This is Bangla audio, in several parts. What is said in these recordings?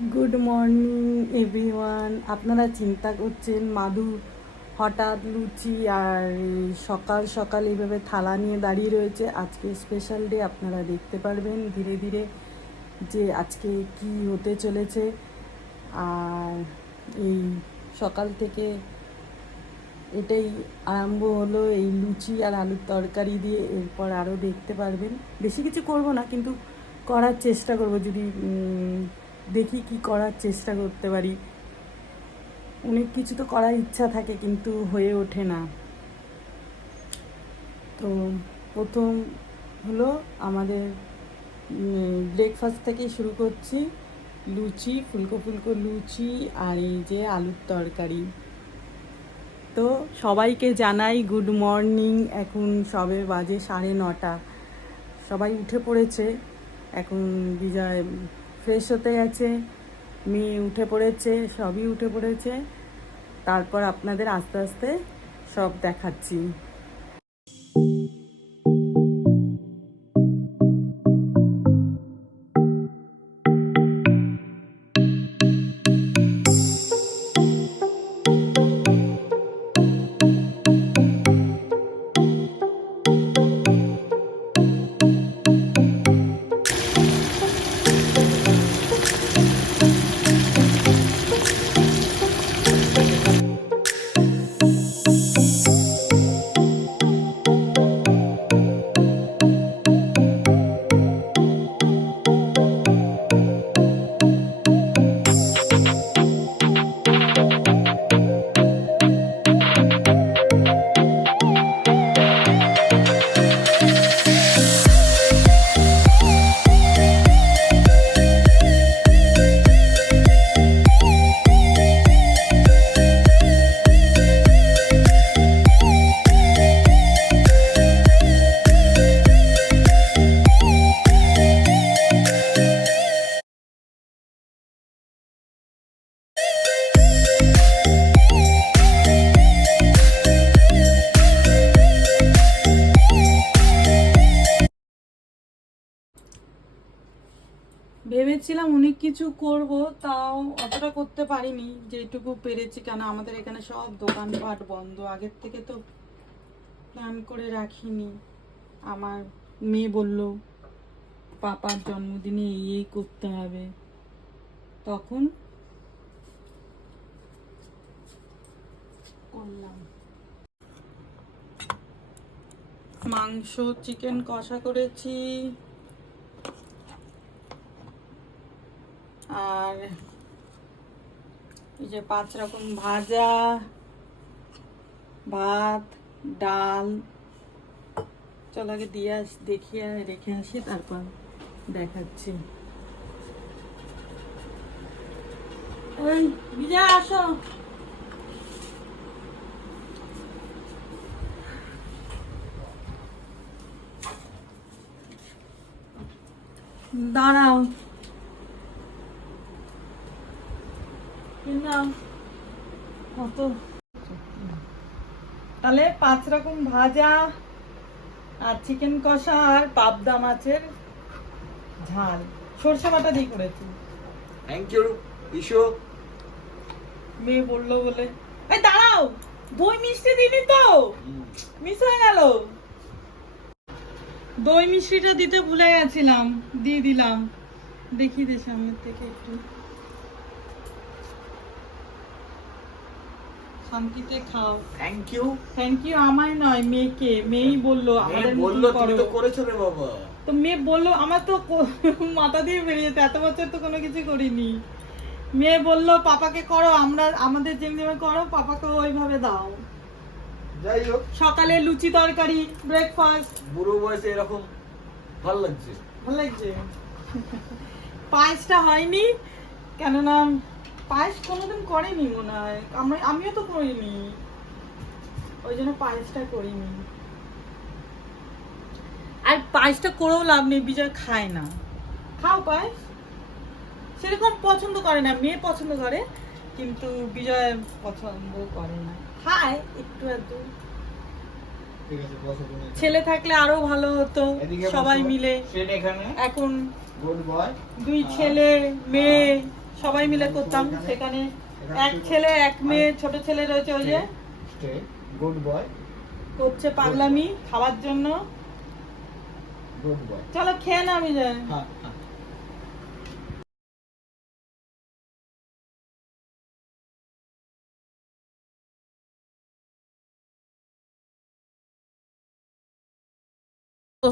Good morning everyone. আপনারা চিন্তা করছেন মাধু হঠাৎ লুচি আর সকাল সকাল এইভাবে থালা নিয়ে দাঁড়িয়ে রয়েছে। আজকে স্পেশাল ডে, আপনারা দেখতে পারবেন ধীরে ধীরে যে আজকে কি হতে চলেছে। আর এই সকাল থেকে এটাই আরম্ভ হলো, এই লুচি আর আলুর তরকারি দিয়ে। এরপর আরও দেখতে পারবেন, বেশি কিছু করব না কিন্তু করার চেষ্টা করব, যদি দেখি কি করার চেষ্টা করতে পারি। অনেক কিছু তো করার ইচ্ছা থাকে কিন্তু হয়ে ওঠে না। তো প্রথম হলো আমাদের ব্রেকফাস্ট থেকেই শুরু করছি। লুচি, ফুলকো ফুলকো লুচি আর এই যে আলুর তরকারি। তো সবাইকে জানাই গুড মর্নিং। এখন সবে বাজে 9:30। সবাই উঠে পড়েছে। এখন বিজয় ফ্রেশ হতে গেছে, মেয়ে উঠে পড়েছে, সবই উঠে পড়েছে। তারপর আপনাদের আস্তে আস্তে সব দেখাচ্ছি। ভেবেছিলাম অনেক কিছু করব, তাও অতটা করতে পারিনি যেটুকু পেরেছি। কেন আমাদের এখানে সব দোকানপাট বন্ধ, আগের থেকে তো প্ল্যান করে রাখিনি। আমার মেয়ে বলল পাপার জন্মদিনে এই করতে হবে, তখন করলাম। মাংস চিকেন কষা করেছি, আর এই যে 5 রকম ভাজা, ভাত, ডাল। চল আগে দিয়ে দেখিয়ে রেখে আসি, তারপর দেখাচ্ছি। ওই বিজয় আসো। দাঁড়াও, কত তাহলে 5 রকম ভাজা আর চিকেন কষা আর পাবদা মাছের ঝাল সরষে বাটা দিয়ে করেছি। Thank you Ishu. মেয়ে বললো বলে। এই দাঁড়াও, দই মিষ্টি দিনি তো, মিস হয়ে গেল। দই মিষ্টিটা দিতে ভুলে গেছিলাম, দিয়ে দিলাম। দেখি দে সামনের থেকে একটু শান্তিতে খাও। Thank you. থ্যাংক ইউ আমায় নয়, মেয়েকে। মেয়েই বললো আমাদের বললো তুমি তো করেছো রে বাবা। তো মেয়ে বললো, আমার তো মাথা দিয়ে বেরিয়ে যেত, এত বছর তো কোনো কিছু করিনি। মেয়ে বললো পাপাকে করো, আমরা আমাদের যেমনি করো পাপাকে ওইভাবে দাও। যাই হোক, সকালে লুচি তরকারি ব্রেকফাস্ট। বুড়ো বয়সে এরকম ভালো লাগছে। ভালো লাগছে। পায়েসটা হয়নি, কেননা পায়েস কোনোদিন করেনি মনে হয়, আমিও তো করিনি, ওই জন্য পায়েসটা করিনি। আর পায়েসটা করেও লাভ নেই, বিজয় খায় না। খাও পায়েস, সেরকম পছন্দ করে না। মেয়ে পছন্দ করে কিন্তু বিজয় পছন্দ করে না, খায় একটু একটু। ছেলে থাকলে আরো ভালো হতো, সবাই মিলে। এখন 2 ছেলে মেয়ে, সবাই মিলে করতাম। সেখানে এক ছেলে এক মেয়ে, ছোট ছেলে রয়েছে ওই যে গুড বয়, করছে পাগলামি খাওয়ার জন্য। Good boy. চলো খেয়ে না, আমি যাই। হ্যাঁ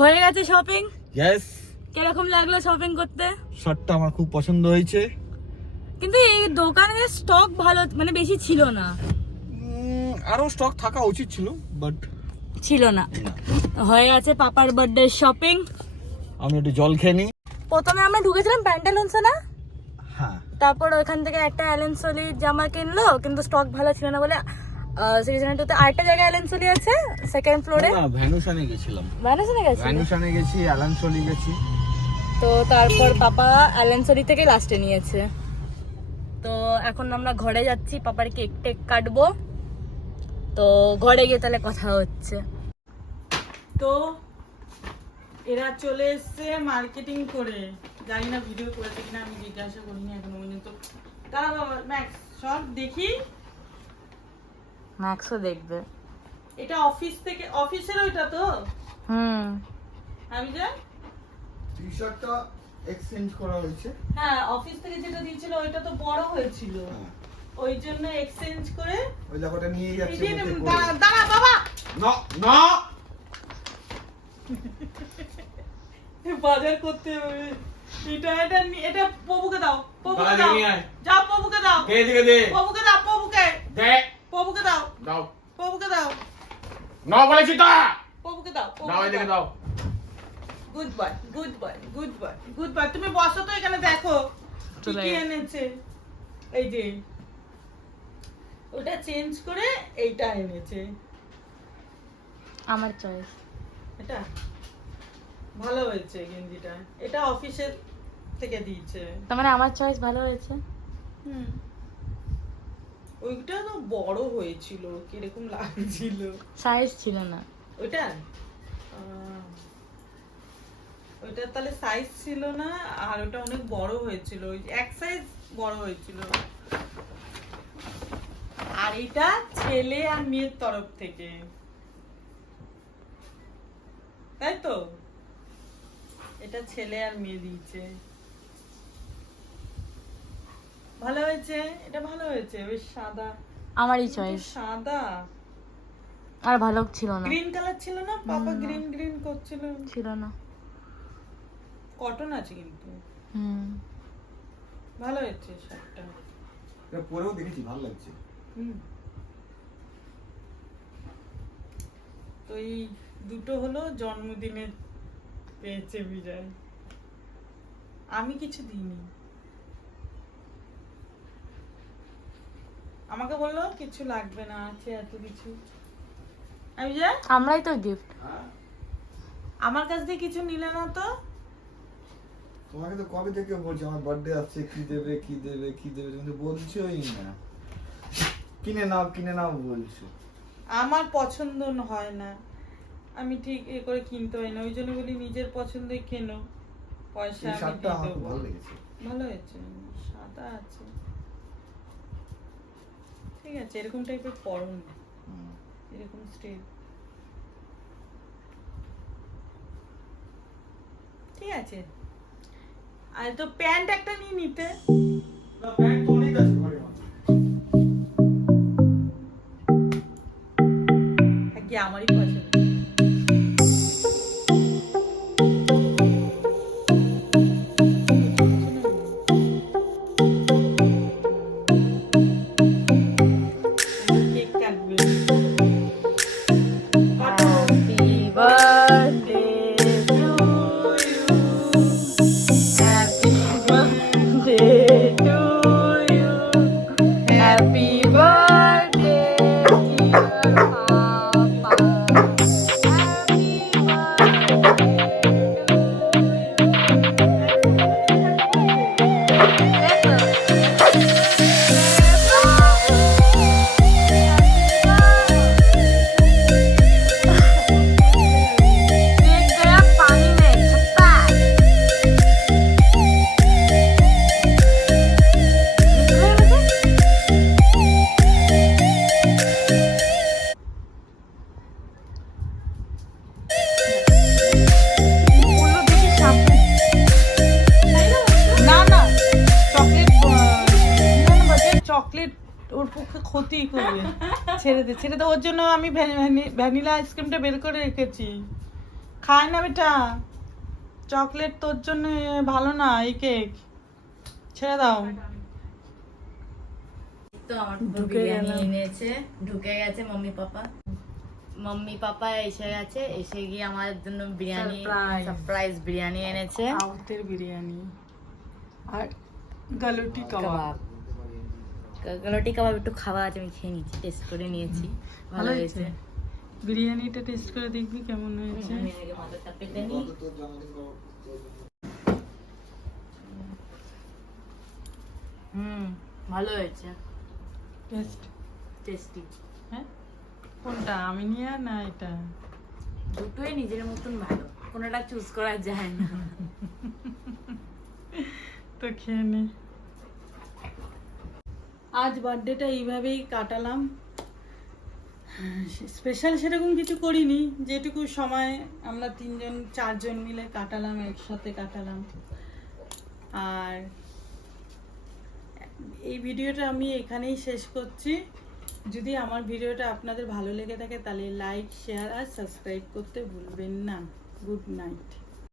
হয়ে গেছে শপিং। ইয়েস, কিরকম লাগলো শপিং করতে? শার্টটা আমার খুব পছন্দ হয়েছে। কিন্তু এই দোকানের স্টক ভালো, মানে বেশি ছিল না। আরো স্টক থাকা উচিত ছিল, বাট ছিল না। হয়ে গেছে পাপার বার্থডে শপিং। আমি একটু জল খেয়ে নিই। প্রথমে আমরা ঢুকেছিলাম প্যান্টালুন্সে না, হ্যাঁ, তারপর ওখান থেকে একটা অ্যালেন সলির জামা কিনলো, কিন্তু স্টক ভালো ছিল না বলে সিরিজনাটুতে আরেকটা জায়গায় অ্যালেন সলি আছে সেকেন্ড ফ্লোরে। না, ভ্যানুশনে গেছিলাম। ভ্যানুশনে গেছি, ভ্যানুশনে গেছি, অ্যালান সলি গেছি। তো তারপর পাপা অ্যালেন সলি থেকে লাস্টে নিয়েছে। তো এখন আমরা ঘরে যাচ্ছি, পাপার কেক টেক কাটবো। তো ঘরে গিয়ে তাহলে কথা হচ্ছে। তো এরা চলে এসছে মার্কেটিং করে, জানি না ভিডিও করেছে কিনা, আমি জিজ্ঞাসা করিনি এখনো পর্যন্ত। দাঁড়া বাবা, ম্যাক্স সব দেখি। ম্যাক্সও দেখবে। এটা অফিস থেকে, অফিসের ওইটা তো। আমি যাই। টি-শার্টটা এক্সচেঞ্জ করা হয়েছে। হ্যাঁ, অফিস থেকে যেটা দিয়েছিল ওইটা তো বড় হয়েছিল, ওই জন্য এক্সচেঞ্জ করে ওই জায়গাটা নিয়ে যাচ্ছে। দাঁড়া বাবা, না না, বাজার করতে হবে। এটা প্রভুকে দাও, প্রভুকে দাও, যাও প্রভুকে দাও, প্রভুকে দাও, প্রভুকে প্রভুকে দাও, প্রভুকে দাও, বলেছি তো, প্রভুকে দাও, দাও এদিকে দাও। Good boy, good boy, good boy, good boy. তুমি বসো তো এখানে, দেখো কি কি এনেছে। এই যে ওটা চেঞ্জ করে এইটা এনেছে, আমার চয়েস। এটা ভালো হয়েছে গেঞ্জিটা, এটা অফিসের থেকে দিয়েছে। তার মানে আমার চয়েস ভালো হয়েছে। ওইটা তো বড় হয়েছিল, কিরকম লাগছিল, সাইজ ছিল না ওইটা। ওইটা তাহলে সাইজ ছিল না, আর ওটা অনেক বড় হয়েছিল, এক সাইজ বড় হয়েছিল। আর এটা ছেলে আর মেয়ের তরফ থেকে, তাই তো? এটা ছেলে আর মেয়ে দিয়েছে। ভালো হয়েছে, এটা ভালো হয়েছে, বেশ সাদা। আমারই চয়েস। সাদা আর ভালো ছিল না, গ্রিন কালার ছিল না, পাপা গ্রিন গ্রিন করছিল। ছিল না, কটন আছে কিন্তু। ভালো হয়েছে শার্টটা, এটা পরেও দেখেছি, ভালো লাগছে। তো এই দুটো হলো জন্মদিনে পেয়েছে বিজয়, আমি কিছু দিইনি। আমাকে বললো কিছু লাগবে না, আছে এত কিছু। আমি যে আমরাই তো গিফট। আমার কাছ থেকে কিছু নিলে না তো। তোমাকে তো কবে থেকে বলছি আমার বার্থডে আসছে, কি দেবে কি দেবে কি দেবে, তুমি তো বলছোই না। কিনে নাও বলছো। আমার পছন্দ হয় না, আমি ঠিক এ করে কিনতে হয় না, ওই জন্য বলি নিজের পছন্দই কেনো, পয়সা এই আমি শার্টটা দিয়ে আমার দেবো। খুব ভালো লেগেছে। ভালো হয়েছে, সাদা আছে, ঠিক আছে। এরকম টাইপের পরন, এরকম স্টেপ, ঠিক আছে। আর তো প্যান্ট একটা নিয়ে নিতে। না, প্যান্ট তো অনেক আছে ঘরে আমার। কি আমারই পছন্দ। কেক কাটবে। Happy birthday to you. Happy birthday to you. Happy birthday, dear Papa. Happy birthday. Chocolate ওর পক্ষে ক্ষতি করবে। ছেড়ে দে ছেড়ে দে, ওর জন্য আমি ভ্যানিলা আইসক্রিমটা বের করে রেখেছি। খায় না বেটা, চকলেট তোর জন্য ভালো না এই কেক, ছেড়ে দাও। তো আমার ঢুকে বিরিয়ানি গেলাম। এনেছে, ঢুকে গেছে মম্মি পাপা এসে গেছে, এসে গিয়ে আমার জন্য বিরিয়ানি, Surprise. সারপ্রাইজ বিরিয়ানি এনেছে। আউতের বিরিয়ানি আর গালুটি কাবাব। রুটি কাবাব একটু খাওয়া আছে, আমি খেয়ে নিয়েছি, টেস্ট করে নিয়েছি, ভালো হয়েছে। বিরিয়ানিটা টেস্ট করে দেখবি কেমন হয়েছে। আমি আগে মাথাটা পেতে নিই। তোর জন্মদিন করো। ভালো হয়েছে, টেস্ট টেস্টি। হ্যাঁ, কোনটা আমি নিয়ে না এটা? দুটোই নিজের মতন ভালো, কোনোটা চুজ করা যায় না। তো খেয়ে নে। আজ বার্থডেটা এইভাবেই কাটালাম। স্পেশাল সেরকম কিছু করিনি, যেটুকু সময় আমরা 4জন মিলে কাটালাম, একসাথে কাটালাম। আর এই ভিডিওটা আমি এখানেই শেষ করছি। যদি আমার ভিডিওটা আপনাদের ভালো লেগে থাকে তাহলে লাইক, শেয়ার আর সাবস্ক্রাইব করতে ভুলবেন না। Good night.